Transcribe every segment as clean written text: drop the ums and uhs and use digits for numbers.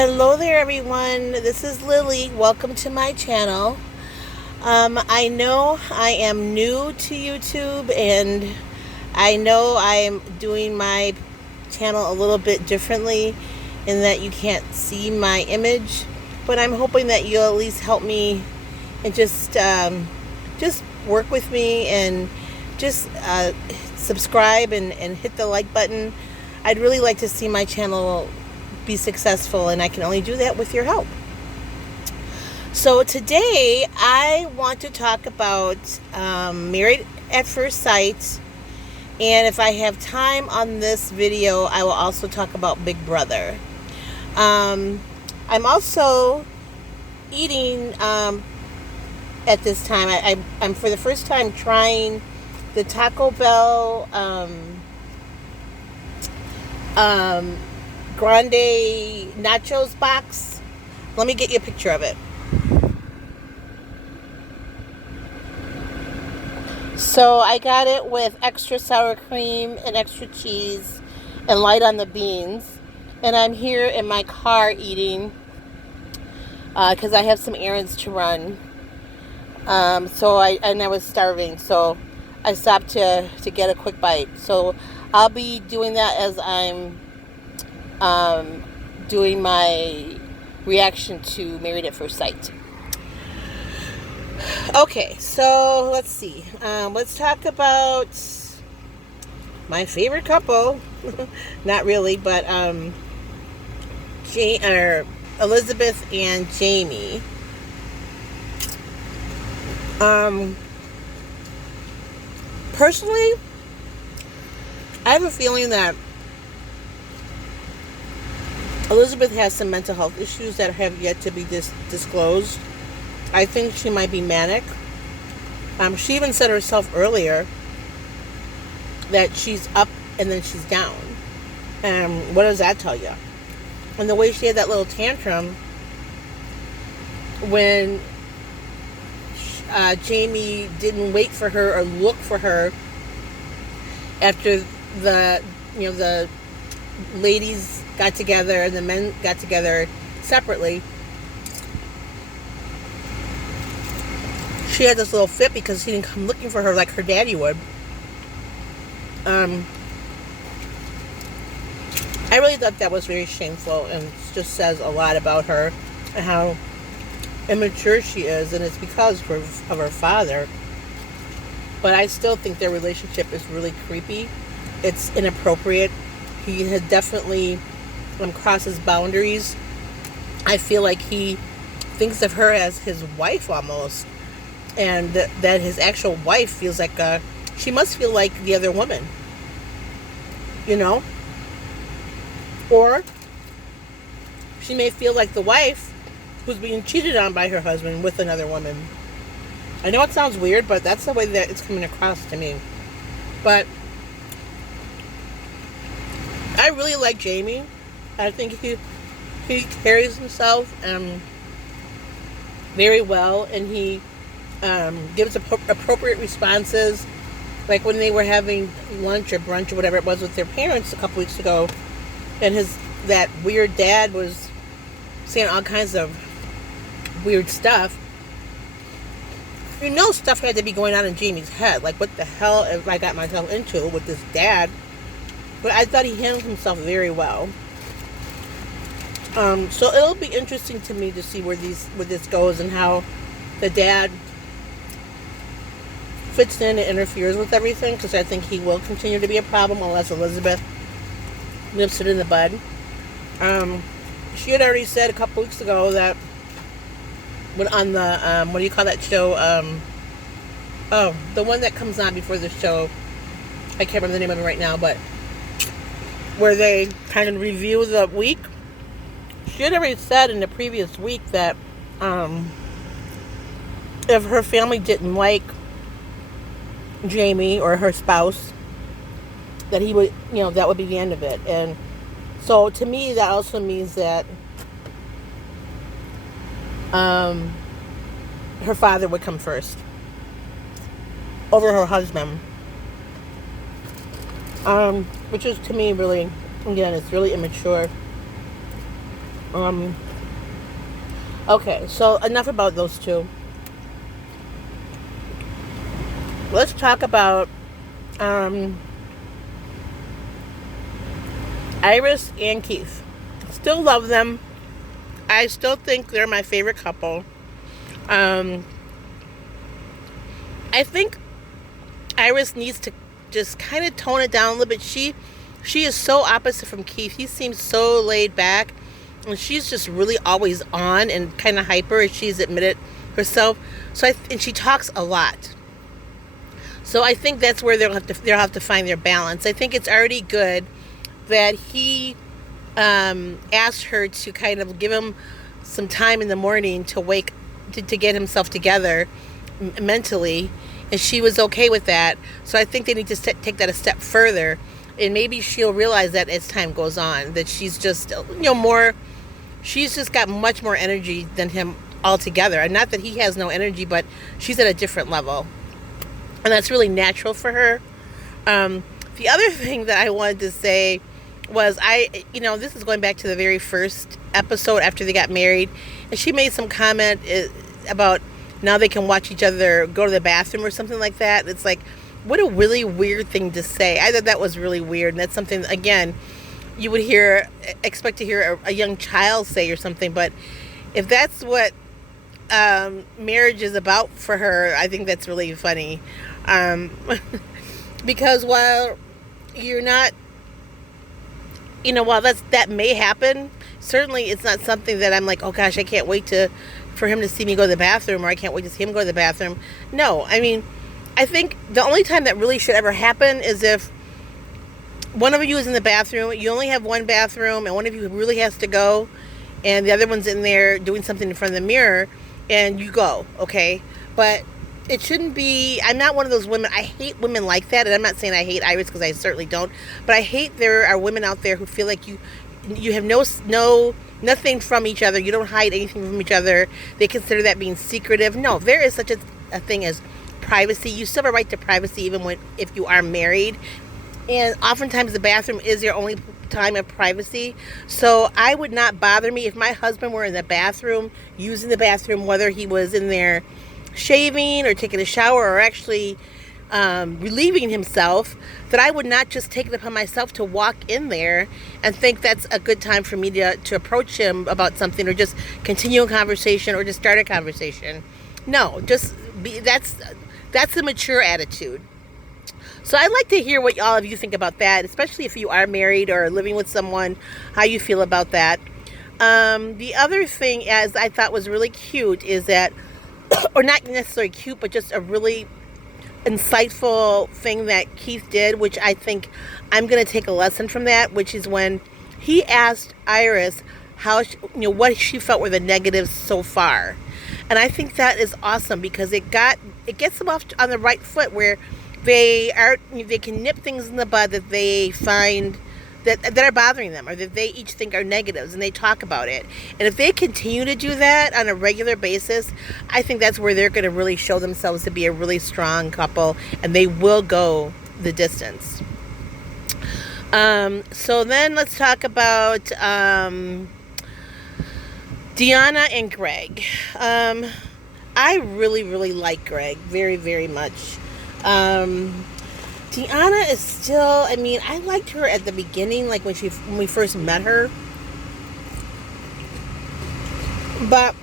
Hello there, everyone. This is Lily. Welcome to my channel. I know I am new to YouTube, and I know I'm doing my channel a little bit differently in that you can't see my image, but I'm hoping that you'll at least help me and just work with me and just subscribe and hit the like button. I'd really like to see my channel be successful, and I can only do that with your help. So today I want to talk about Married at First Sight, and if I have time on this video, I will also talk about Big Brother. I'm also eating at this time. I'm for the first time trying the Taco Bell Grande Nachos box. Let me get you a picture of it. So I got it with extra sour cream and extra cheese and light on the beans. And I'm here in my car eating because I have some errands to run. So I was starving, so I stopped to get a quick bite. So I'll be doing that as I'm doing my reaction to Married at First Sight. Okay, so let's see. Let's talk about my favorite couple. Not really, but Elizabeth and Jamie. Personally, I have a feeling that Elizabeth has some mental health issues that have yet to be disclosed. I think she might be manic. She even said herself earlier that she's up and then she's down. And what does that tell you? And the way she had that little tantrum when Jamie didn't wait for her or look for her after the ladies got together and the men got together separately. She had this little fit because he didn't come looking for her like her daddy would. I really thought that was very shameful and just says a lot about her and how immature she is, and it's because of her father. But I still think their relationship is really creepy. It's inappropriate. He had definitely crosses boundaries. I feel like he thinks of her as his wife almost, and that his actual wife feels like she must feel like the other woman, or she may feel like the wife who's being cheated on by her husband with another woman. I know it sounds weird, but that's the way that it's coming across to me. But I really like Jamie. I think he carries himself very well, and he gives appropriate responses. Like when they were having lunch or brunch or whatever it was with their parents a couple weeks ago, and that weird dad was saying all kinds of weird stuff. Stuff had to be going on in Jamie's head. Like, what the hell have I got myself into with this dad? But I thought he handled himself very well. So it'll be interesting to me to see where this goes and how the dad fits in and interferes with everything, because I think he will continue to be a problem unless Elizabeth nips it in the bud. She had already said a couple weeks ago that when on the what do you call that show? The one that comes on before the show. I can't remember the name of it right now, but where they kind of review the week. She had already said in the previous week that if her family didn't like Jamie or her spouse, that he would, that would be the end of it. And so to me, that also means that her father would come first over her husband. Which is, to me, really, again, it's really immature. Um, okay, so enough about those two. Let's talk about um, Iris and Keith. Still love them. I still think they're my favorite couple. Um, I think Iris needs to just kind of tone it down a little bit. She is so opposite from Keith. He seems so laid back, and she's just really always on and kind of hyper, as she's admitted herself. And she talks a lot. So I think that's where they'll have to find their balance. I think it's already good that he asked her to kind of give him some time in the morning to get himself together mentally, and she was okay with that. So I think they need to take that a step further, and maybe she'll realize that as time goes on, that she's just more. She's just got much more energy than him altogether, and not that he has no energy, but she's at a different level, and that's really natural for her. The other thing that I wanted to say was this is going back to the very first episode after they got married, and she made some comment about now they can watch each other go to the bathroom or something like that. It's like, what a really weird thing to say. I thought that was really weird, and that's something, again, you would expect to hear a young child say or something, but if that's what marriage is about for her, I think that's really funny. Because while you're not, while that may happen, certainly it's not something that I'm like, oh gosh, I can't wait for him to see me go to the bathroom, or I can't wait to see him go to the bathroom. No, I mean, I think the only time that really should ever happen is if one of you is in the bathroom, you only have one bathroom, and one of you really has to go, and the other one's in there doing something in front of the mirror, and you go, okay? But it shouldn't be. I'm not one of those women. I hate women like that, and I'm not saying I hate Iris, because I certainly don't. But I hate there are women out there who feel like you have nothing from each other. You don't hide anything from each other. They consider that being secretive. No, there is such a thing as privacy. You still have a right to privacy even if you are married. And oftentimes the bathroom is your only time of privacy. So I would not bother me if my husband were in the bathroom, using the bathroom, whether he was in there shaving or taking a shower or actually relieving himself, that I would not just take it upon myself to walk in there and think that's a good time for me to approach him about something, or just continue a conversation, or just start a conversation. No, that's a mature attitude. So I'd like to hear what all of you think about that, especially if you are married or living with someone, how you feel about that. The other thing, as I thought was really cute, is that, or not necessarily cute, but just a really insightful thing that Keith did, which I think I'm going to take a lesson from that, which is when he asked Iris what she felt were the negatives so far. And I think that is awesome, because it gets them off on the right foot, where they can nip things in the bud that they find that are bothering them, or that they each think are negatives, and they talk about it. And if they continue to do that on a regular basis, I think that's where they're going to really show themselves to be a really strong couple, and they will go the distance. So then let's talk about Deanna and Greg. I really, really like Greg very, very much. Deanna is still, I liked her at the beginning, like when we first met her. But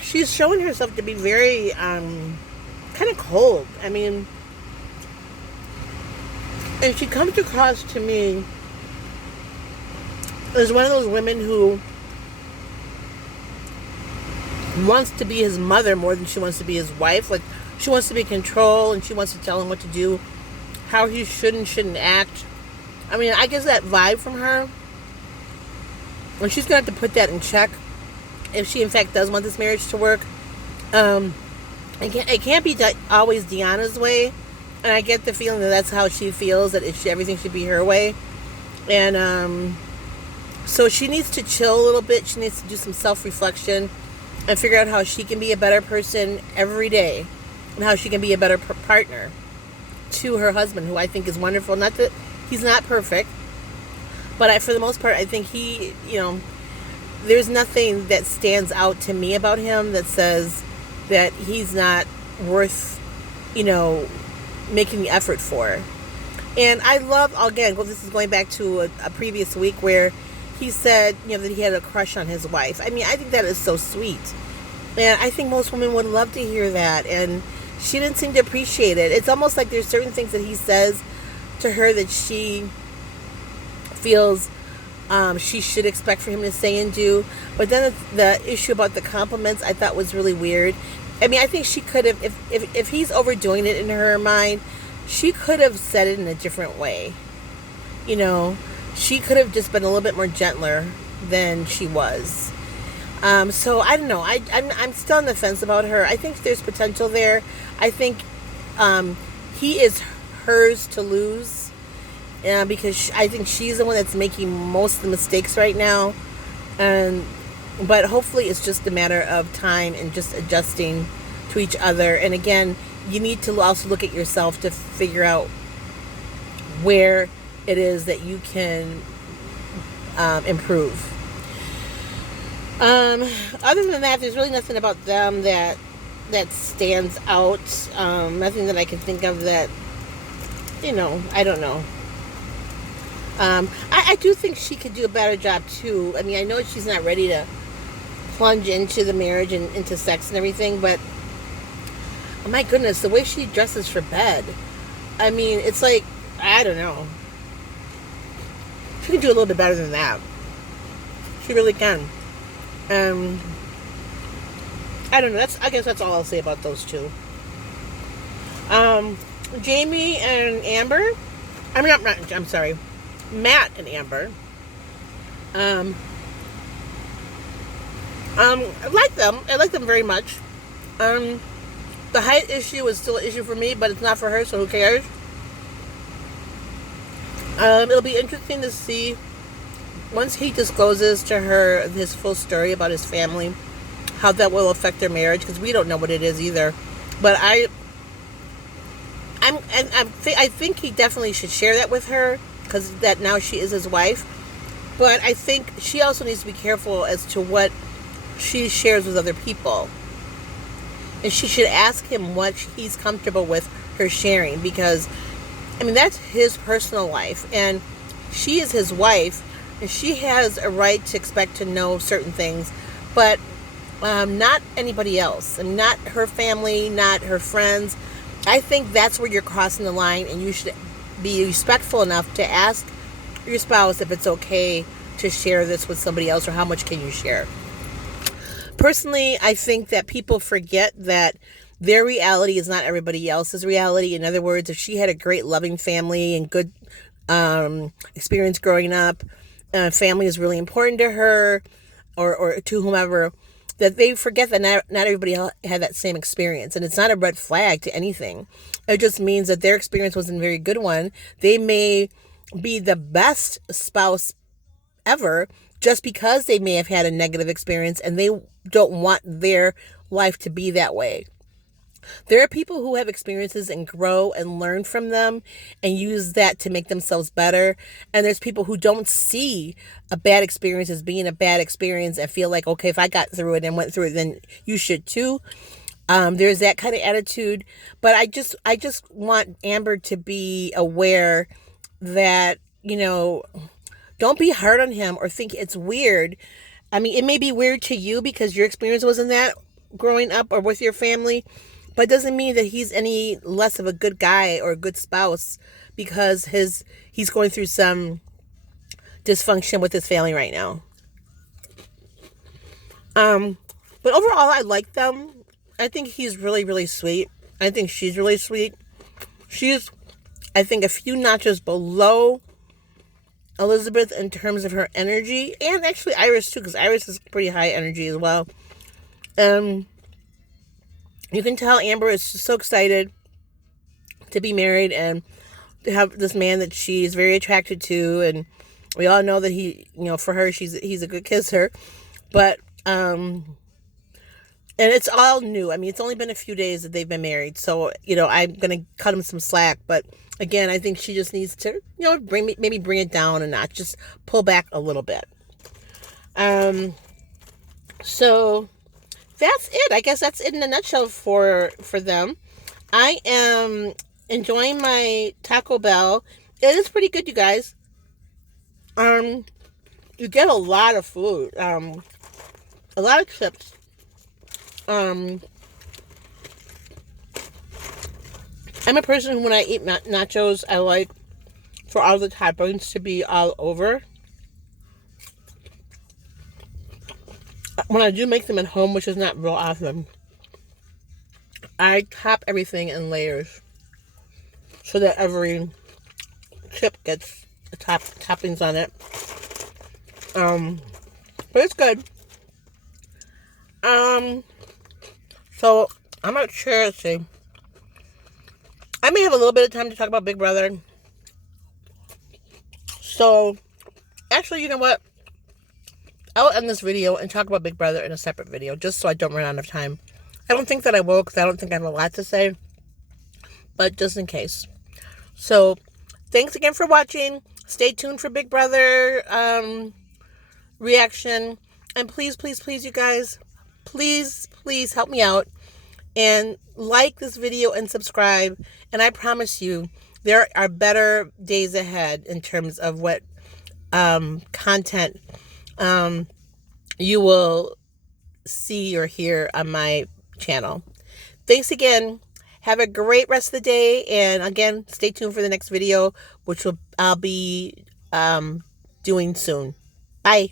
she's showing herself to be very, kind of cold. And she comes across to me as one of those women who wants to be his mother more than she wants to be his wife. Like, she wants to be in control, and she wants to tell him what to do, how he should and shouldn't act. I get that vibe from her. And she's going to have to put that in check if she, in fact, does want this marriage to work. It can't be always Deanna's way. And I get the feeling that that's how she feels, that everything should be her way. And so she needs to chill a little bit. She needs to do some self-reflection and figure out how she can be a better person every day, and how she can be a better partner to her husband, who I think is wonderful. Not that he's not perfect, but for the most part, I think he, there's nothing that stands out to me about him that says that he's not worth, you know, making the effort for. And I love, again, well, this is going back to a previous week where he said, you know, that he had a crush on his wife. I mean, I think that is so sweet. And I think most women would love to hear that. And she didn't seem to appreciate it. It's almost like there's certain things that he says to her that she feels she should expect for him to say and do. But then the issue about the compliments I thought was really weird. I mean, I think she could have, if he's overdoing it in her mind, she could have said it in a different way. You know, she could have just been a little bit more gentler than she was. So I don't know. I'm still on the fence about her. I think there's potential there. I think he is hers to lose, because I think she's the one that's making most of the mistakes right now. But hopefully it's just a matter of time and just adjusting to each other. And again, you need to also look at yourself to figure out where it is that you can improve. Other than that, there's really nothing about them that stands out. Nothing that I can think of that, you know, I don't know. I do think she could do a better job too. I mean, I know she's not ready to plunge into the marriage and into sex and everything, but oh my goodness, the way she dresses for bed. I mean, it's like, I don't know. She can do a little bit better than that. She really can. I don't know. I guess that's all I'll say about those two. Jamie and Amber. I mean, I'm sorry. Matt and Amber. I like them. I like them very much. The height issue is still an issue for me, but it's not for her, so who cares? It'll be interesting to see once he discloses to her his full story about his family, how that will affect their marriage, because we don't know what it is either. But I think he definitely should share that with her, because that now she is his wife. But I think she also needs to be careful as to what she shares with other people. And she should ask him what he's comfortable with her sharing, because, I mean, that's his personal life, and she is his wife, and she has a right to expect to know certain things, but not anybody else, and not her family, not her friends. I think that's where you're crossing the line, and you should be respectful enough to ask your spouse if it's okay to share this with somebody else, or how much can you share. Personally, I think that people forget that their reality is not everybody else's reality. In other words, if she had a great loving family and good experience growing up, family is really important to her, or to whomever, that they forget that not everybody had that same experience. And it's not a red flag to anything. It just means that their experience wasn't a very good one. They may be the best spouse ever just because they may have had a negative experience, and they don't want their life to be that way. There are people who have experiences and grow and learn from them and use that to make themselves better. And there's people who don't see a bad experience as being a bad experience and feel like, okay, if I got through it and went through it, then you should too. There's that kind of attitude. But I just want Amber to be aware that, you know, don't be hard on him or think it's weird. I mean, it may be weird to you because your experience wasn't that growing up or with your family, but it doesn't mean that he's any less of a good guy or a good spouse because he's going through some dysfunction with his family right now. But overall, I like them. I think he's really, really sweet. I think she's really sweet. She's, I think, a few notches below Elizabeth in terms of her energy, and actually Iris too, because Iris is pretty high energy as well. You can tell Amber is just so excited to be married and to have this man that she's very attracted to, and we all know that he, you know, for her, he's a good kisser, but and it's all new. I mean, it's only been a few days that they've been married, so, you know, I'm gonna cut him some slack, but again, I think she just needs to, you know, bring it down a notch, just pull back a little bit. So that's it. I guess that's it in a nutshell for them. I am enjoying my Taco Bell. It is pretty good, you guys. You get a lot of food. A lot of chips. Um, I'm a person who, when I eat nachos, I like for all the toppings to be all over. When I do make them at home, which is not real often, I top everything in layers so that every chip gets the toppings on it. But it's good. So I'm not sure. Let's see. I may have a little bit of time to talk about Big Brother. So, actually, you know what? I will end this video and talk about Big Brother in a separate video, just so I don't run out of time. I don't think that I will, because I don't think I have a lot to say, but just in case. So, thanks again for watching. Stay tuned for Big Brother reaction. And please, please, please, you guys, please, please help me out and like this video and subscribe. And I promise you, there are better days ahead in terms of what content you will see or hear on my channel. Thanks again. Have a great rest of the day. And again, stay tuned for the next video, which I'll be doing soon. Bye.